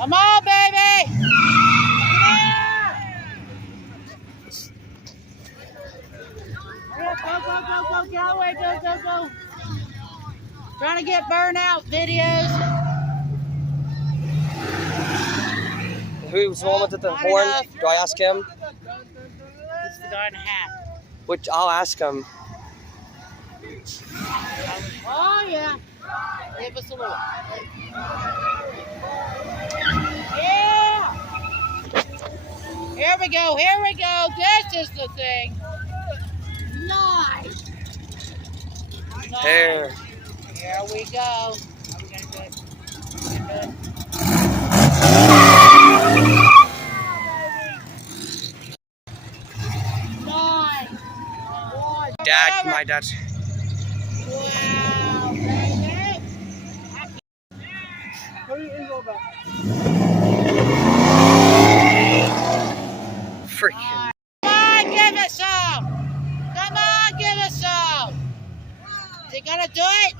Come on, baby! Yeah! Go, get away, go. Trying to get burnout videos. Who's the one with the horn? Enough. Do I ask him? It's the guy in the hat. Which I'll ask him. Oh, yeah. Give us a look. Yeah! Here we go. This is the thing. Nice. Here. Here we go. How are we going to do it? Nice. Dad, my dad. Wow, baby. Freaking. Come on, give us some. Is he gonna do it?